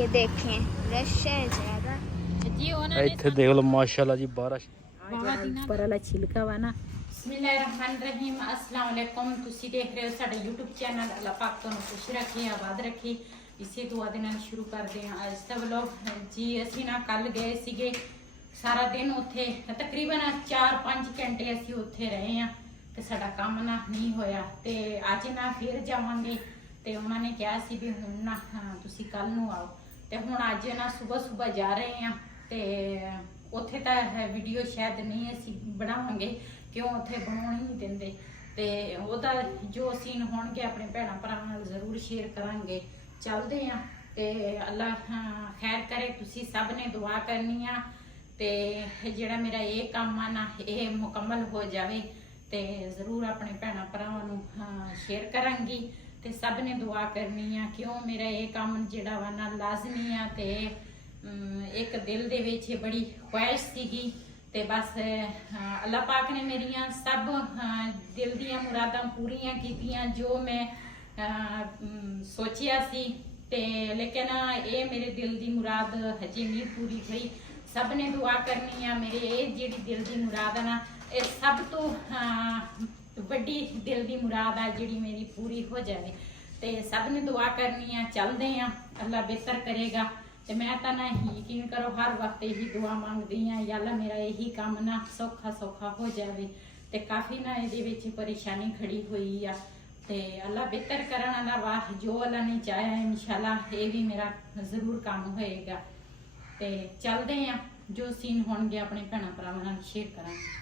ये देखें रश है ज्यादा जी उन्होंने ਇੱਥੇ ਦੇਖ ਲਓ ਮਾਸ਼ਾਅੱਲਾ ਜੀ ਬਾਰਿਸ਼ ਉੱਪਰ ਵਾਲਾ ਛਿਲਕਾ ਵਾ ਨਾ। ਬਿਸਮਿਲ੍ਲਾਹਿਰਰਹਿਮਾਨਿਰਰਹੀਮ। अस्सलाम वालेकुम। ਤੁਸੀਂ ਦੇਖ ਰਹੇ ਹੋ ਸਾਡਾ YouTube ਚੈਨਲ। ਅੱਲਾਹ ਪਾਕ ਤੁਹਾਨੂੰ ਖੁਸ਼ ਰੱਖੇ, ਆਬਾਦ ਰੱਖੇ। ਇਸੇ ਦੁਆ ਦੇ ਨਾਲ ਸ਼ੁਰੂ ਕਰਦੇ ਹਾਂ ਅੱਜ ਦਾ ਵਲੌਗ। ਜੀ ਅਸੀਂ ਨਾ ਕੱਲ ਗਏ ਸੀਗੇ, ਸਾਰਾ ਦਿਨ ਉੱਥੇ ਤਕਰੀਬਨ 4-5 ਘੰਟੇ ਅਸੀਂ ਉੱਥੇ ਰਹੇ ਹਾਂ ਤੇ ਸਾਡਾ ਕੰਮ ਨਾ ਨਹੀਂ ਹੋਇਆ ਤੇ ਅੱਜ ਨਾ ਫਿਰ ਜਾਵਾਂਗੇ ਤੇ ਉਹਨਾਂ ਨੇ ਕਿਹਾ ਸੀ ਵੀ ਹੁਣ ਨਾ ਤੁਸੀਂ ਕੱਲ ਨੂੰ ਆਓ ਤੇ ਹੁਣ ਅੱਜ ਨਾ ਸਵੇਰ ਜਾ ਰਹੇ ਹਾਂ ਤੇ ਉੱਥੇ ਤਾਂ ਵੀਡੀਓ ਸ਼ਾਇਦ ਨਹੀਂ ਅਸੀਂ ਬਣਾਵਾਂਗੇ ਕਿਉਂ ਉੱਥੇ ਬਣਾਉਣ ਹੀ ਨਹੀਂ ਦਿੰਦੇ ਤੇ ਉਹਦਾ ਜੋ ਸੀਨ ਹੋਣਗੇ ਆਪਣੇ ਭੈਣਾਂ ਭਰਾਵਾਂ ਨਾਲ ਜ਼ਰੂਰ ਸ਼ੇਅਰ ਕਰਾਂਗੇ। ਚੱਲਦੇ ਆ ਤੇ ਅੱਲਾਹ ਖੈਰ ਕਰੇ। ਤੁਸੀਂ ਸਭ ਨੇ ਦੁਆ ਕਰਨੀ ਆ ਤੇ ਜਿਹੜਾ ਮੇਰਾ ਇਹ ਕੰਮ ਆ ਨਾ ਇਹ ਮੁਕੰਮਲ ਹੋ ਜਾਵੇ ਤੇ ਜ਼ਰੂਰ ਆਪਣੇ ਭੈਣਾਂ ਭਰਾਵਾਂ ਨੂੰ ਸ਼ੇਅਰ ਕਰਾਂਗੀ ਤੇ ਸਭ ਨੇ ਦੁਆ ਕਰਨੀ ਆ ਕਿਉਂ ਮੇਰਾ ਇਹ ਕੰਮ ਜਿਹੜਾ ਵਾ ਨਾ ਲਾਜ਼ਮੀ ਆ ਤੇ ਇੱਕ ਦਿਲ ਦੇ ਵਿੱਚ ਬੜੀ ਖੁਆਇਸ਼ ਸੀਗੀ ਤੇ ਬਸ ਅੱਲਾਹ ਪਾਕ ਨੇ ਮੇਰੀਆਂ ਸਭ ਦਿਲ ਦੀਆਂ ਮੁਰਾਦਾਂ ਪੂਰੀਆਂ ਕੀਤੀਆਂ ਜੋ ਮੈਂ ਸੋਚਿਆ ਸੀ ਤੇ ਲੇਕਿਨ ਇਹ ਮੇਰੇ ਦਿਲ ਦੀ ਮੁਰਾਦ ਹਜੇ ਨਹੀਂ ਪੂਰੀ ਹੋਈ। ਸਭ ਨੇ ਦੁਆ ਕਰਨੀ ਆ ਮੇਰੇ ਇਹ ਜਿਹੜੀ ਦਿਲ ਦੀ ਮੁਰਾਦ ਆ ਨਾ ਇਹ ਸਭ ਤੋਂ ਵੱਡੀ ਦਿਲ ਦੀ ਮੁਰਾਦ ਆ ਜਿਹੜੀ ਮੇਰੀ ਪੂਰੀ ਹੋ ਜਾਵੇ ਤੇ ਸਭ ਨੇ ਦੁਆ ਕਰਨੀ ਆ। ਚੱਲਦੇ ਆ, ਅੱਲਾਹ ਬਿਹਤਰ ਕਰੇਗਾ ਤੇ ਮੈਂ ਤਾਂ ਨਾ ਯਕੀਨ ਕਰੋ ਹਰ ਵਕਤ ਇਹੀ ਦੁਆ ਮੰਗਦੀ ਆ ਯਾ ਅੱਲਾਹ ਮੇਰਾ ਇਹੀ ਕੰਮ ਨਾ ਸੌਖਾ ਹੋ ਜਾਵੇ ਤੇ ਕਾਫੀ ਨਾ ਇਹਦੇ ਵਿੱਚ ਪਰੇਸ਼ਾਨੀ ਖੜੀ ਹੋਈ ਆ ਤੇ ਅੱਲਾਹ ਬਿਹਤਰ ਕਰਨ ਵਾਲਾ ਵਾਹ ਜੋ ਅੱਲਾਹ ਨੇ ਚਾਹਿਆ ਇਨਸ਼ਾਅੱਲਾ ਇਹ ਵੀ ਮੇਰਾ ਜ਼ਰੂਰ ਕੰਮ ਹੋਏਗਾ ਤੇ ਚੱਲਦੇ ਆ ਜੋ ਸੀਨ ਹੋਣਗੇ ਆਪਣੇ ਭੈਣਾਂ ਭਰਾਵਾਂ ਨਾਲ ਸ਼ੇਅਰ ਕਰਾਂਗੇ।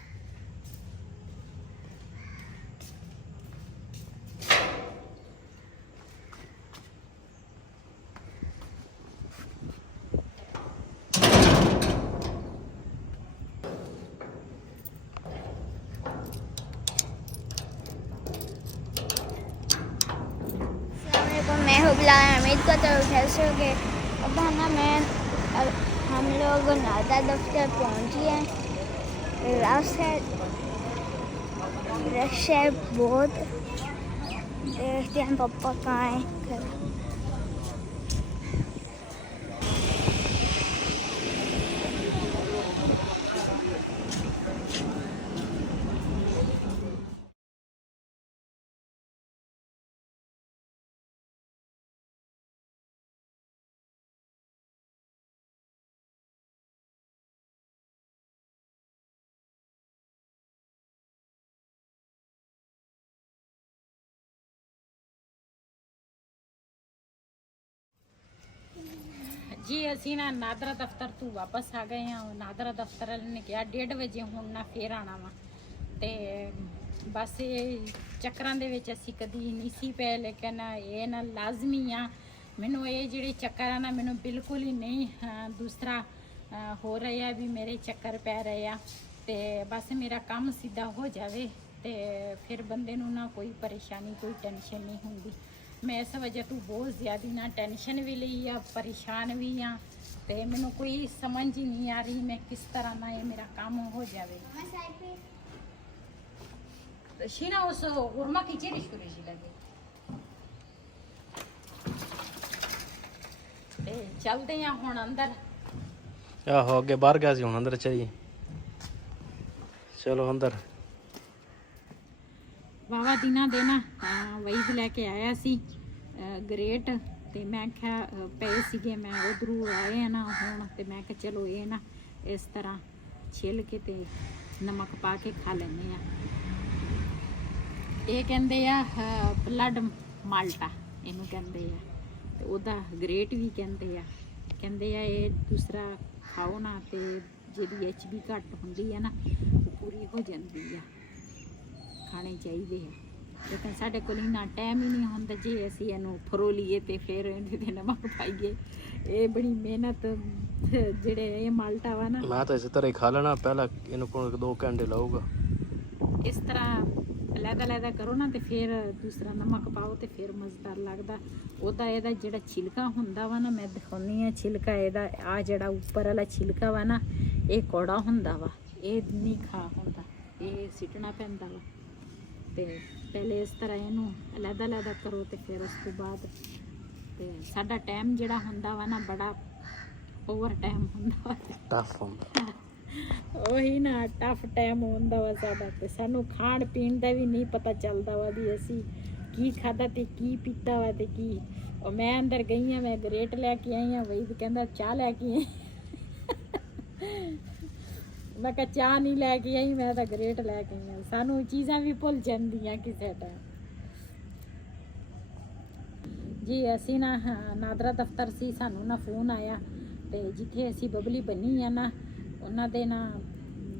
मैं हूँ बिलाल हमीद का तो कैसे हो गए। अब हम लोग नादा दफ्तर पहुँचे हैं। रश है बहुत। देखते हैं पापा कहाँ हैं। जी ਅਸੀਂ ਨਾ ਨਾਦਰਾ ਦਫ਼ਤਰ ਤੋਂ ਵਾਪਸ ਆ ਗਏ ਹਾਂ। ਨਾਦਰਾ ਦਫ਼ਤਰ ਵਾਲੇ ਨੇ ਕਿਹਾ 1:30 ਵਜੇ ਹੁਣ ਨਾ ਫੇਰ ਆਣਾ ਵਾ ਤੇ ਬਸ ਇਹ ਚੱਕਰਾਂ ਦੇ ਵਿੱਚ ਅਸੀਂ ਕਦੀ ਨਹੀਂ ਸੀ ਪਏ ਲੇਕਿਨ ਇਹ ਨਾ ਲਾਜ਼ਮੀ ਆ ਮੈਨੂੰ ਇਹ ਜਿਹੜੇ ਚੱਕਰ ਆ ਨਾ ਮੈਨੂੰ ਬਿਲਕੁਲ ਹੀ ਨਹੀਂ ਦੂਸਰਾ ਹੋ ਰਿਹਾ ਵੀ ਮੇਰੇ ਚੱਕਰ ਪੈ ਰਹੇ ਆ ਤੇ ਬਸ ਮੇਰਾ ਕੰਮ ਸਿੱਧਾ ਹੋ ਜਾਵੇ ਤੇ ਫਿਰ ਬੰਦੇ ਨੂੰ ਨਾ ਕੋਈ ਪਰੇਸ਼ਾਨੀ ਕੋਈ ਟੈਨਸ਼ਨ ਨਹੀਂ ਹੁੰਦੀ। ਮੈਂ ਇਸ ਵਜ੍ਹਾ ਤੋਂ ਬਹੁਤ ਜ਼ਿਆਦਾ ਨਾ ਟੈਨਸ਼ਨ ਵੀ ਲਈ ਆ ਪਰੇਸ਼ਾਨ ਵੀ ਆ ਤੇ ਮੈਨੂੰ ਕੋਈ ਸਮਝ ਹੀ ਨਹੀਂ ਆ ਰਹੀ ਮੈਂ ਕਿਸ ਤਰ੍ਹਾਂ ਨਾ ਇਹ ਮੇਰਾ ਕੰਮ ਹੋ ਜਾਵੇ। शीना उस उर्मा की चेरी शुरू जी लगे ते चलते हैं हुन अंदर। ਆਹੋ ਅੱਗੇ ਬਾਹਰ ਗਿਆ ਸੀ ਹੁਣ ਅੰਦਰ ਚਲੀਏ। ਚਲੋ ਅੰਦਰ। ਵਾਵਾ ਦਿਨਾਂ ਦੇ ਨਾ ਵਈਦ ਲੈ ਕੇ ਆਇਆ ਸੀ ਗ੍ਰੇਟ ਤੇ ਮੈਂ ਕਿਹਾ ਪਏ ਸੀਗੇ ਮੈਂ ਉਧਰੋਂ ਆਏ ਆ ਨਾ ਹੁਣ ਤੇ ਮੈਂ ਕਿਹਾ ਚਲੋ ਇਹ ਨਾ ਇਸ ਤਰ੍ਹਾਂ ਛਿੱਲ ਕੇ ਤੇ ਨਮਕ ਪਾ ਕੇ ਖਾ ਲੈਂਦੇ ਆ। ਇਹ ਕਹਿੰਦੇ ਆ ਬਲੱਡ ਮਾਲਟਾ ਇਹਨੂੰ ਕਹਿੰਦੇ ਆ ਤੇ ਉਹਦਾ ਗ੍ਰੇਟ ਵੀ ਕਹਿੰਦੇ ਆ ਇਹ ਦੂਸਰਾ ਖਾਓ ਨਾ ਤੇ ਜਿਹੜੀ HB ਘੱਟ ਹੁੰਦੀ ਆ ਨਾ ਉਹ ਪੂਰੀ ਹੋ ਜਾਂਦੀ ਆ। ਖਾਣੇ ਚਾਹੀਦੇ ਆ ਲੇਕਿਨ ਸਾਡੇ ਕੋਲ ਇੰਨਾ ਟਾਈਮ ਹੀ ਨਹੀਂ ਹੁੰਦਾ ਜੇ ਅਸੀਂ ਇਹਨੂੰ ਫਰੋਲੀਏ ਤੇ ਫਿਰ ਇਹਦੇ ਤੇ ਨਮਕ ਪਾਈਏ। ਇਹ ਬੜੀ ਮਿਹਨਤ ਜਿਹੜੇ ਇਹ ਮਾਲਟਾ ਵਾ ਨਾ ਮੈਂ ਤਾਂ ਇਸੇ ਤਰ੍ਹਾਂ ਹੀ ਖਾ ਲੈਣਾ ਪਹਿਲਾਂ ਇਹਨੂੰ 2 ਘੰਟੇ ਲਾਊਗਾ। ਇਸ ਤਰ੍ਹਾਂ ਲਹਿਦਾ ਕਰੋ ਨਾ ਤੇ ਫਿਰ ਦੂਸਰਾ ਨਮਕ ਪਾਓ ਤੇ ਫਿਰ ਮਜ਼ੇਦਾਰ ਲੱਗਦਾ। ਉਹਦਾ ਇਹਦਾ ਜਿਹੜਾ ਛਿਲਕਾ ਹੁੰਦਾ ਵਾ ਨਾ ਮੈਂ ਦਿਖਾਉਂਦੀ ਆ ਛਿਲਕਾ ਇਹਦਾ ਆ ਜਿਹੜਾ ਉੱਪਰ ਵਾਲਾ ਛਿਲਕਾ ਵਾ ਨਾ ਇਹ ਕੌੜਾ ਹੁੰਦਾ ਵਾ ਇਹ ਨਹੀਂ ਖਾ ਹੁੰਦਾ ਇਹ ਸਿੱਟਣਾ ਪੈਂਦਾ ਵਾ ਤੇ ਪਹਿਲੇ ਇਸ ਤਰ੍ਹਾਂ ਇਹਨੂੰ ਅਲੱਗ-ਅਲੱਗ ਕਰੋ ਤੇ ਫਿਰ ਉਸ ਤੋਂ ਬਾਅਦ ਤੇ ਸਾਡਾ ਟਾਈਮ ਜਿਹੜਾ ਹੁੰਦਾ ਵਾ ਨਾ ਬੜਾ ਓਵਰ ਟਾਈਮ ਹੁੰਦਾ ਵਾ ਟਫ ਹੁੰਦਾ। ਉਹੀ ਨਾ ਟਫ ਟਾਈਮ ਹੁੰਦਾ ਵਾ ਸਾਡਾ ਤੇ ਸਾਨੂੰ ਖਾਣ ਪੀਣ ਦਾ ਵੀ ਨਹੀਂ ਪਤਾ ਚੱਲਦਾ ਵਾ ਵੀ ਅਸੀਂ ਕੀ ਖਾਧਾ ਤੇ ਕੀ ਪੀਤਾ ਵਾ ਤੇ ਕੀ। ਉਹ ਮੈਂ ਅੰਦਰ ਗਈ ਆ, ਮੈਂ ਗਰੇਟ ਲੈ ਕੇ ਆਈ ਆ, ਵਈ ਕਹਿੰਦਾ ਚਾਹ ਲੈ ਕੇ ਆਈ। ਮੈਂ ਕਿਹਾ ਚਾਹ ਨਹੀਂ ਲੈ ਕੇ ਆਈ, ਮੈਂ ਤਾਂ ਗਰੇਟ ਲੈ ਕੇ ਆਈ ਆ। ਸਾਨੂੰ ਚੀਜ਼ਾਂ ਵੀ ਭੁੱਲ ਜਾਂਦੀਆਂ ਕਿਸੇ ਟਾਈਮ। ਜੀ ਅਸੀਂ ਨਾ ਨਾਦਰਾ ਦਫ਼ਤਰ ਸੀ, ਸਾਨੂੰ ਨਾ ਫੋਨ ਆਇਆ ਤੇ ਜਿੱਥੇ ਅਸੀਂ ਬਬਲੀ ਬਣੀ ਆ ਨਾ ਉਹਨਾਂ ਦੇ ਨਾ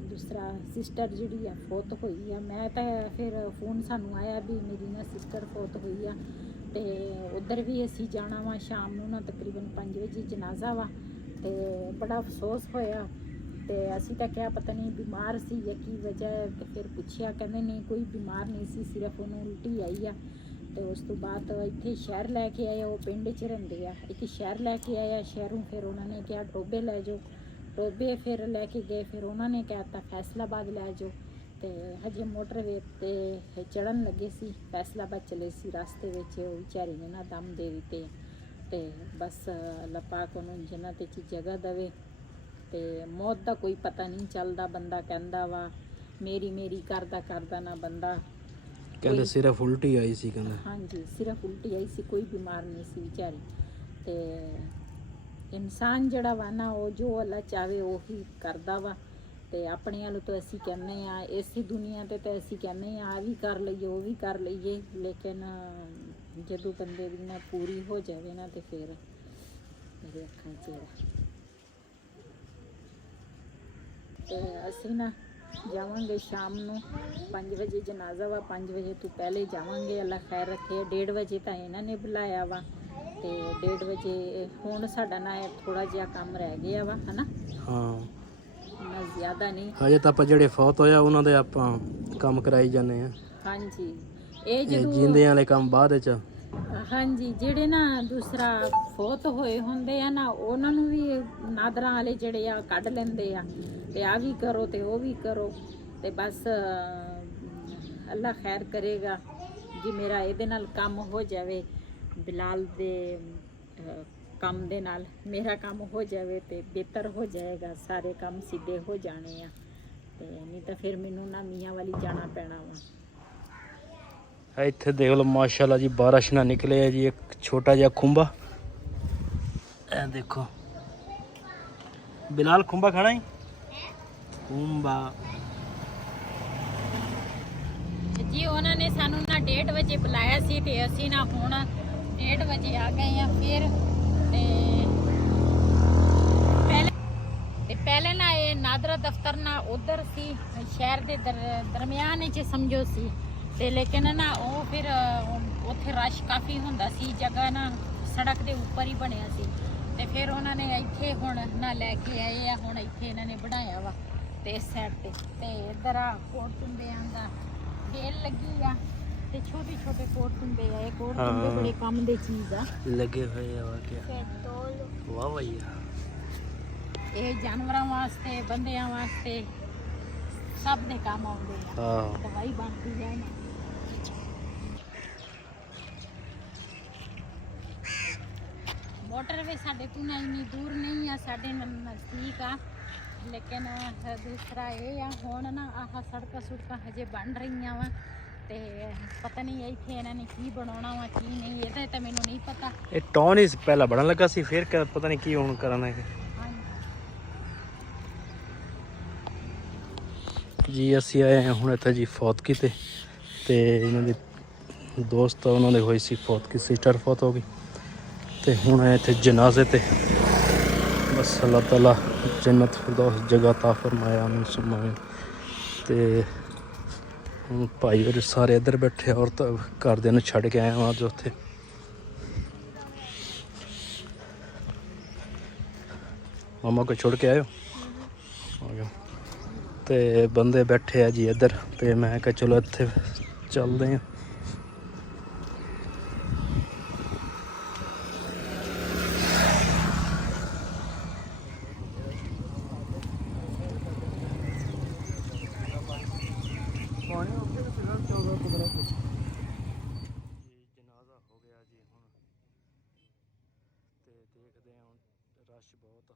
ਦੂਸਰਾ ਸਿਸਟਰ ਜਿਹੜੀ ਆ ਫੌਤ ਹੋਈ ਆ। ਮੈਂ ਤਾਂ ਫਿਰ ਫੋਨ ਸਾਨੂੰ ਆਇਆ ਵੀ ਮੇਰੀ ਨਾ ਸਿਸਟਰ ਫੌਤ ਹੋਈ ਆ ਤੇ ਉੱਧਰ ਵੀ ਅਸੀਂ ਜਾਣਾ ਵਾ ਸ਼ਾਮ ਨੂੰ ਨਾ ਤਕਰੀਬਨ 5 ਵਜੇ ਜਨਾਜ਼ਾ ਵਾ। ਤੇ ਬੜਾ ਅਫਸੋਸ ਹੋਇਆ ਤੇ ਅਸੀਂ ਤਾਂ ਕਿਹਾ ਪਤਾ ਨਹੀਂ ਬਿਮਾਰ ਸੀ ਜਾਂ ਕੀ ਵਜ੍ਹਾ ਹੈ। ਤੇ ਫਿਰ ਪੁੱਛਿਆ, ਕਹਿੰਦੇ ਨਹੀਂ ਕੋਈ ਬਿਮਾਰ ਨਹੀਂ ਸੀ, ਸਿਰਫ ਉਹਨੂੰ ਉਲਟੀ ਆਈ ਆ। ਤੇ ਉਸ ਤੋਂ ਬਾਅਦ ਇੱਥੇ ਸ਼ਹਿਰ ਲੈ ਕੇ ਆਏ, ਉਹ ਪਿੰਡ 'ਚ ਰਹਿੰਦੇ ਆ, ਇੱਥੇ ਸ਼ਹਿਰ ਲੈ ਕੇ ਆਇਆ। ਸ਼ਹਿਰੋਂ ਫਿਰ ਉਹਨਾਂ ਨੇ ਕਿਹਾ ਟੋਬੇ ਲੈ ਜਾਓ, ਟੋਬੇ ਫਿਰ ਲੈ ਕੇ ਗਏ। ਫਿਰ ਉਹਨਾਂ ਨੇ ਕਹਿ ਦਿੱਤਾ ਫੈਸਲਾਬਾਦ ਲੈ ਜਾਓ। ਤੇ ਹਜੇ ਮੋਟਰਵੇ ਤੇ ਚੜ੍ਹਨ ਲੱਗੇ ਸੀ, ਫੈਸਲਾਬਾਦ ਚਲੇ ਸੀ, ਰਸਤੇ ਵਿੱਚ ਉਹ ਵਿਚਾਰੀ ਨੇ ਨਾ ਦਮ ਦੇ ਦਿੱਤੇ। ਤੇ ਬਸ ਅੱਲਾਹ ਪਾਕ ਉਹਨੂੰ ਜੰਨਤ 'ਚ ਜਗ੍ਹਾ ਦੇਵੇ। ਤੇ ਮੌਤ ਦਾ ਕੋਈ ਪਤਾ ਨਹੀਂ ਚੱਲਦਾ। ਬੰਦਾ ਕਹਿੰਦਾ ਵਾ ਮੇਰੀ ਮੇਰੀ ਕਰਦਾ ਕਰਦਾ ਨਾ ਬੰਦਾ ਕਹਿੰਦੇ ਸਿਰਫ ਉਲਟੀ ਆਈ ਸੀ ਕਹਿੰਦਾ। ਹਾਂਜੀ ਸਿਰਫ ਉਲਟੀ ਆਈ ਸੀ, ਕੋਈ ਬਿਮਾਰ ਨਹੀਂ ਸੀ ਵਿਚਾਰੀ। ਤੇ ਇਨਸਾਨ ਜਿਹੜਾ ਵਾ ਨਾ ਉਹ ਜੋ ਅੱਲਾ ਚਾਹੇ ਉਹੀ ਕਰਦਾ ਵਾ। ਤੇ ਆਪਣੇ ਵੱਲੋਂ ਤਾਂ ਅਸੀਂ ਕਹਿੰਦੇ ਆ ਇਸੇ ਦੁਨੀਆ ਤੇ ਤਾਂ ਅਸੀਂ ਕਹਿੰਦੇ ਆ ਵੀ ਕਰ ਲਈਏ ਉਹ ਵੀ ਕਰ ਲਈਏ, ਲੇਕਿਨ ਜਦੋਂ ਬੰਦੇ ਦੀ ਨਾ ਪੂਰੀ ਹੋ ਜਾਵੇ ਨਾ ਤੇ ਫਿਰ ਮੇਰੇ ਅੱਖਾਂ 'ਚ ਤੇ ਅਸੀਂ ਨਾ ਜਾਵਾਂਗੇ ਸ਼ਾਮ ਨੂੰ 5 ਵਜੇ ਜਨਾਜ਼ਾ ਵਾ। 5 ਵਜੇ ਤੋਂ ਪਹਿਲੇ ਜਾਵਾਂਗੇ, ਅੱਲਾ ਖੈਰ ਰੱਖੇ। 1:30 ਵਜੇ ਤਾਂ ਇਹਨਾਂ ਨੇ ਬੁਲਾਇਆ ਵਾ ਤੇ 1:30 ਵਜੇ ਹੁਣ ਸਾਡਾ ਨਾ ਥੋੜਾ ਜਿਹਾ ਕੰਮ ਰਹਿ ਗਿਆ ਵਾ, ਹਨਾ। ਹਾਂ ਇੰਨਾ ਜ਼ਿਆਦਾ ਨਹੀਂ। ਹਜੇ ਤਾਂ ਆਪਾਂ ਜਿਹੜੇ ਫੌਤ ਹੋਇਆ ਉਹਨਾਂ ਦੇ ਆਪਾਂ ਕੰਮ ਕਰਾਈ ਜਾਂਦੇ ਆ। ਹਾਂਜੀ ਇਹ ਇਹ ਜਦੋਂ ਜਿੰਦਿਆਂ ਵਾਲੇ ਕੰਮ ਬਾਅਦ ਵਿੱਚ। ਹਾਂਜੀ ਜਿਹੜੇ ਨਾ ਦੂਸਰਾ ਫੌਤ ਹੋਏ ਹੁੰਦੇ ਆ ਨਾ ਉਹਨਾਂ ਨੂੰ ਵੀ ਨਾਦਰਾਂ ਵਾਲੇ ਜਿਹੜੇ ਆ ਕੱਢ ਲੈਂਦੇ ਆ ਤੇ ਆ ਵੀ ਕਰੋ ਤੇ ਉਹ ਵੀ ਕਰੋ। ਤੇ ਬਸ ਅੱਲਾ ਖੈਰ ਕਰੇਗਾ ਜੀ। ਮੇਰਾ ਇਹਦੇ ਨਾਲ ਕੰਮ ਹੋ ਜਾਵੇ, ਬਿਲਾਲ ਦੇ ਕੰਮ ਦੇ ਨਾਲ ਮੇਰਾ ਕੰਮ ਹੋ ਜਾਵੇ ਤੇ ਬਿਹਤਰ ਹੋ ਜਾਏਗਾ। ਸਾਰੇ ਕੰਮ ਸਿੱਧੇ ਹੋ ਜਾਣੇ ਆ ਤੇ ਨਹੀਂ ਤਾਂ ਫਿਰ ਮੈਨੂੰ ਨਾ ਮੀਆਂ ਵਾਲੀ ਜਾਣਾ ਪੈਣਾ ਵਾ। ਇੱਥੇ ਦੇਖ ਲਓ ਮਾਸ਼ਾਅੱਲਾ ਜੀ ਬਾਰਿਸ਼ ਨਾ ਨਿਕਲੇ ਆ ਜੀ। ਇੱਕ ਛੋਟਾ ਜਿਹਾ ਖੁੰਬਾ, ਇਹ ਦੇਖੋ ਬਿਲਾਲ ਖੁੰਬਾ ਖਾਣਾ ਹੀ ਖੁੰਬਾ ਜੀ। ਉਹਨਾਂ ਨੇ ਸਾਨੂੰ ਨਾ 1:30 ਵਜੇ ਬੁਲਾਇਆ ਸੀ ਤੇ ਅਸੀਂ ਨਾ ਹੁਣ 1:30 ਵਜੇ ਆ ਗਏ ਆ। ਫਿਰ ਪਹਿਲੇ ਨਾ ਇਹ ਨਾਦਰਾ ਦਫ਼ਤਰ ਨਾ ਉਧਰ ਸੀ, ਸ਼ਹਿਰ ਦੇ ਦਰਮਿਆਨ ਵਿੱਚ ਸਮਝੋ ਸੀ। ਤੇ ਲੇਕਿਨ ਨਾ ਉਹ ਫਿਰ ਉੱਥੇ ਰਸ਼ ਕਾਫੀ ਹੁੰਦਾ ਸੀ, ਜਗ੍ਹਾ ਨਾ ਸੜਕ ਦੇ ਉੱਪਰ ਹੀ ਬਣਿਆ ਸੀ। ਤੇ ਫਿਰ ਉਹਨਾਂ ਨੇ ਇੱਥੇ ਹੁਣ ਨਾ ਲੈ ਕੇ ਆਏ ਆ। ਹੁਣ ਇੱਥੇ ਇਹਨਾਂ ਨੇ ਬਣਾਇਆ ਵਾ ਤੇ ਇਸ ਸਾਈਡ ਤੇ ਇੱਧਰ ਆ ਕੋਟ ਤੁੰਬਿਆਂ ਦਾ ਢੇਰ ਲੱਗੀ ਆ ਤੇ ਛੋਟੇ ਛੋਟੇ ਕੋਟ ਤੁੰਬੇ ਆ। ਇਹ ਕੋਟ ਤੁੰਬੇ ਬੜੇ ਕੰਮ ਦੇ ਚੀਜ਼ ਆ, ਲੱਗੇ ਹੋਏ ਆ। ਵਾਹ ਵਾਹ ਯਾਰ, ਇਹ ਜਾਨਵਰਾਂ ਵਾਸਤੇ, ਬੰਦਿਆਂ ਵਾਸਤੇ, ਸਭ ਦੇ ਕੰਮ ਆਉਂਦੇ ਆ। ਹਾਂ ਦਵਾਈ ਬਣਦੀ ਹੈ ਨਾ। ਮੋਟਰਵੇ ਸਾਡੇ ਤੋਂ ਨਾ ਇੰਨੀ ਦੂਰ ਨਹੀਂ ਆ, ਸਾਡੇ ਨਜ਼ਦੀਕ ਆ। ਲੇਕਿਨ ਦੂਸਰਾ ਇਹ ਆ ਹੁਣ ਨਾ ਆਹ ਸੜਕਾਂ ਹਜੇ ਬਣ ਰਹੀਆਂ ਵਾ ਤੇ ਪਤਾ ਨਹੀਂ ਇੱਥੇ ਇਹਨਾਂ ਨੇ ਕੀ ਬਣਾਉਣਾ ਵਾ ਕੀ ਨਹੀਂ, ਇਹਦਾ ਤਾਂ ਮੈਨੂੰ ਨਹੀਂ ਪਤਾ। ਇਹ ਟਾਊਨ ਹੀ ਪਹਿਲਾਂ ਬਣਨ ਲੱਗਾ ਸੀ, ਫਿਰ ਪਤਾ ਨਹੀਂ ਕੀ ਹੁਣ ਕਰਨਾ ਹੈ ਜੀ। ਅਸੀਂ ਆਏ ਹਾਂ ਹੁਣ ਇੱਥੇ ਜੀ ਫੌਤ ਕੀਤੇ ਤੇ ਇਹਨਾਂ ਦੇ ਦੋਸਤ ਉਹਨਾਂ ਦੇ ਹੋਈ ਸੀ ਫੌਤ ਕੀ, ਸਿਸਟਰ ਫੌਤ ਹੋ ਗਈ ਤੇ ਹੁਣ ਆਏ ਇੱਥੇ ਜਨਾਜ਼ੇ ਤੇ। ਬਸ ਅੱਲਾਹ ਤਾਲਾ ਜन्नत फिरदौस जगह ता फरमाया आमीन सुम्मा आमीन। ਤੇ ਹੁਣ ਭਾਈ ਹੋਰ ਸਾਰੇ ਇੱਧਰ ਬੈਠੇ, ਔਰਤ ਘਰਦਿਆਂ ਨੂੰ ਛੱਡ ਕੇ ਆਏ ਹਾਂ ਅੱਜ ਉੱਥੇ। ਮਾਮਾ ਕੋ ਛੋੜ ਕੇ ਆਇਓ ਆ ਗਿਆ ਤੇ ਬੰਦੇ ਬੈਠੇ ਆ ਜੀ ਇੱਧਰ ਤੇ ਮੈਂ ਕਿਹਾ ਚਲੋ ਇੱਥੇ ਚੱਲਦੇ ਹਾਂ। ਜਨਾਜ਼ਾ ਹੋ ਗਿਆ ਜੀ, ਹੁਣ ਰਸ਼ ਬਹੁਤ ਆ।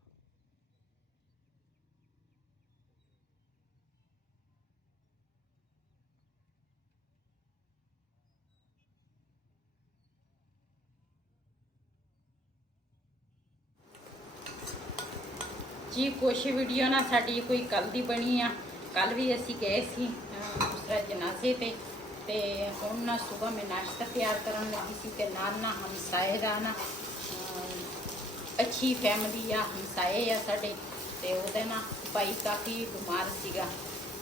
ਜੀ ਕੁਛ ਵੀਡੀਓ ਨਾ ਸਾਡੀ ਕੋਈ ਕੱਲ ਦੀ ਬਣੀ ਆ। ਕੱਲ ਵੀ ਅਸੀਂ ਗਏ ਸੀ ਦੂਸਰਾ ਜਨਾਜ਼ੇ ਤੇ ਹੁਣ ਨਾ ਸਵੇਰ ਮੈਂ ਨਾਸ਼ਤਾ ਤਿਆਰ ਕਰਨ ਲੱਗੀ ਸੀ ਤੇ ਨਾਲ ਨਾ ਹਮਸਾਏ ਦਾ ਨਾ ਅੱਛੀ ਫੈਮਿਲੀ ਆ, ਹਮਸਾਏ ਆ ਸਾਡੇ, ਤੇ ਉਹਦੇ ਨਾ ਭਾਈ ਕਾਫੀ ਬਿਮਾਰ ਸੀਗਾ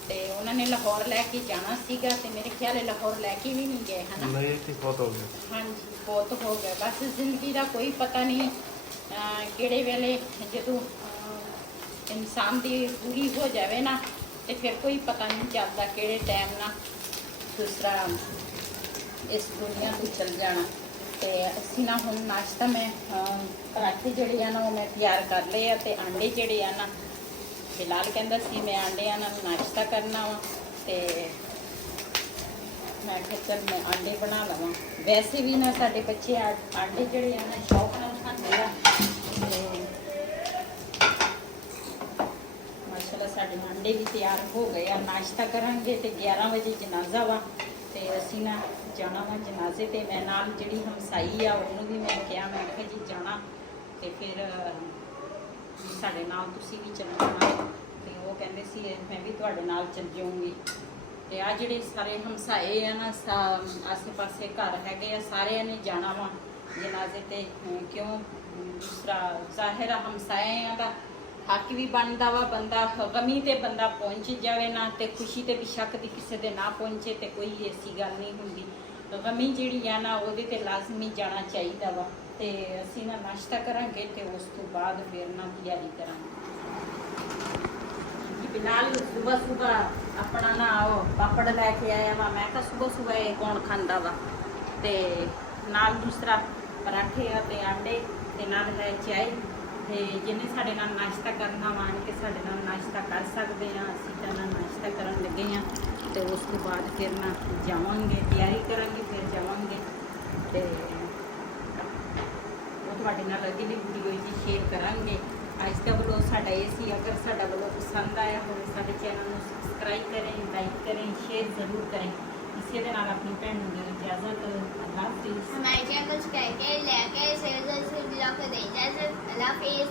ਤੇ ਉਹਨਾਂ ਨੇ ਲਾਹੌਰ ਲੈ ਕੇ ਜਾਣਾ ਸੀਗਾ ਤੇ ਮੇਰੇ ਖਿਆਲ ਹੈ ਲਾਹੌਰ ਲੈ ਕੇ ਵੀ ਨਹੀਂ ਗਏ ਹਨਾ। ਨਹੀਂ ਇੱਥੇ ਬਹੁਤ ਹੋ ਗਿਆ। ਹਾਂਜੀ ਬਹੁਤ ਹੋ ਗਿਆ। ਬਸ ਜ਼ਿੰਦਗੀ ਦਾ ਕੋਈ ਪਤਾ ਨਹੀਂ ਕਿਹੜੇ ਵੇਲੇ ਜਦੋਂ ਇਨਸਾਨ ਦੀ ਪੂਰੀ ਹੋ ਜਾਵੇ ਨਾ ਤੇ ਫਿਰ ਕੋਈ ਪਤਾ ਨਹੀਂ ਚੱਲਦਾ ਕਿਹੜੇ ਟਾਈਮ ਨਾਲ ਦੂਸਰਾ ਇਸ ਦੁਨੀਆ ਤੋਂ ਚਲ ਜਾਣਾ। ਤੇ ਅਸੀਂ ਨਾ ਹੁਣ ਨਾਸ਼ਤਾ ਮੈਂ ਪਰਾਠੇ ਜਿਹੜੇ ਆ ਨਾ ਉਹ ਮੈਂ ਤਿਆਰ ਕਰ ਲਏ ਆ ਤੇ ਆਂਡੇ ਜਿਹੜੇ ਆ ਨਾ ਫਿਲਹਾਲ ਕਹਿੰਦਾ ਸੀ ਮੈਂ ਆਂਡਿਆਂ ਨਾਲ ਨਾਸ਼ਤਾ ਕਰਨਾ ਵਾ ਤੇ ਮੈਂ ਕਿਹਾ ਚੱਲ ਮੈਂ ਆਂਡੇ ਬਣਾ ਲਵਾਂ। ਵੈਸੇ ਵੀ ਨਾ ਸਾਡੇ ਬੱਚੇ ਆਂਡੇ ਜਿਹੜੇ ਆ ਨਾ ਸ਼ੌਕ ਨਾਲ ਖਾਂਦੇ ਆ ਤੇ ਮਾਸ਼ਾਅੱਲਾ ਸਾਡੇ ਆਂਡੇ ਵੀ ਤਿਆਰ ਹੋ ਗਏ ਆ। ਨਾਸ਼ਤਾ ਕਰਾਂਗੇ ਤੇ 11 ਵਜੇ ਜਨਾਜ਼ਾ ਵਾ ਤੇ ਅਸੀਂ ਨਾ ਜਾਣਾ ਵਾ ਜਨਾਜ਼ੇ ਤੇ। ਮੈਂ ਨਾਲ ਜਿਹੜੀ ਹਮਸਾਈ ਆ ਉਹਨੂੰ ਵੀ ਮੈਂ ਕਿਹਾ, ਮੈਂ ਕਿਹਾ ਜੀ ਜਾਣਾ ਤੇ ਫਿਰ ਸਾਡੇ ਨਾਲ ਤੁਸੀਂ ਵੀ ਚੱਲਣਾ ਤੇ ਉਹ ਕਹਿੰਦੇ ਸੀ ਮੈਂ ਵੀ ਤੁਹਾਡੇ ਨਾਲ ਚੱਲ ਜਾਊਂਗੀ। ਤੇ ਆ ਜਿਹੜੇ ਸਾਰੇ ਹਮਸਾਏ ਆ ਨਾ ਆਸੇ ਪਾਸੇ ਘਰ ਹੈਗੇ ਆ, ਸਾਰਿਆਂ ਨੇ ਜਾਣਾ ਵਾ ਜਨਾਜ਼ੇ ਤੇ। ਕਿਉਂ ਦੂਸਰਾ ਜ਼ਾਹਿਰ ਹਮਸਾਇਆਂ ਦਾ ਹੱਕ ਵੀ ਬਣਦਾ ਵਾ, ਬੰਦਾ ਗਮੀ ਤੇ ਬੰਦਾ ਪਹੁੰਚ ਜਾਵੇ ਨਾ ਤੇ ਖੁਸ਼ੀ ਤੇ ਬੇਸ਼ੱਕ ਦੀ ਕਿਸੇ ਦੇ ਨਾ ਪਹੁੰਚੇ ਤੇ ਕੋਈ ਐਸੀ ਗੱਲ ਨਹੀਂ ਹੁੰਦੀ। ਗਮੀ ਜਿਹੜੀ ਆ ਨਾ ਉਹਦੇ ਤੇ ਲਾਜ਼ਮੀ ਜਾਣਾ ਚਾਹੀਦਾ ਵਾ। ਤੇ ਅਸੀਂ ਨਾ ਨਾਸ਼ਤਾ ਕਰਾਂਗੇ ਤੇ ਉਸ ਤੋਂ ਬਾਅਦ ਫਿਰ ਨਾ ਤਿਆਰੀ ਕਰਾਂਗੇ। ਫਿਲਹਾਲ ਸਵੇਰ ਆਪਣਾ ਨਾ ਉਹ ਪਾਪੜ ਲੈ ਕੇ ਆਇਆ ਵਾ। ਮੈਂ ਕਿਹਾ ਸਵੇਰ ਇਹ ਕੌਣ ਖਾਂਦਾ ਵਾ ਤੇ ਨਾਲ ਦੂਸਰਾ ਪਰਾਠੇ ਆ ਤੇ ਆਂਡੇ ਤੇ ਨਾਲ ਹੈ ਚਾਹ ਤੇ ਜਿਹਨੇ ਸਾਡੇ ਨਾਲ ਨਾਸ਼ਤਾ ਕਰਨਾ ਵਾ ਆਣ ਕੇ ਸਾਡੇ ਨਾਲ ਨਾਸ਼ਤਾ ਕਰ ਸਕਦੇ ਆ। ਅਸੀਂ ਤਾਂ ਨਾਲ ਨਾਸ਼ਤਾ ਕਰਨ ਲੱਗੇ ਆ ਤੇ ਉਸ ਤੋਂ ਬਾਅਦ ਫਿਰ ਨਾ ਜਾਵਾਂਗੇ, ਤਿਆਰੀ ਕਰਾਂਗੇ, ਫਿਰ ਜਾਵਾਂਗੇ ਤੇ ਉਹ ਤੁਹਾਡੇ ਨਾਲ ਅਗਲੀ ਵੀਡੀਓ ਜੀ ਸ਼ੇਅਰ ਕਰਾਂਗੇ। ਅੱਜ ਦਾ ਵਲੋਗ ਸਾਡਾ ਇਹ ਸੀ। ਅਗਰ ਸਾਡਾ ਵਲੋਗ ਪਸੰਦ ਆਇਆ ਹੋਵੇ ਸਾਡੇ ਚੈਨਲ ਨੂੰ ਸਬਸਕ੍ਰਾਈਬ ਕरें, लाइक करें, शेयर ज़रूर करें। इसी के नाल अपनी भैन को इजाज़त। अल्लाह हाफिज़। हमारे चैनल को सब्सक्राइब करके लाइक करें, शेयर करें, ब्लॉग को दें इजाज़त। अल्लाह हाफिज़।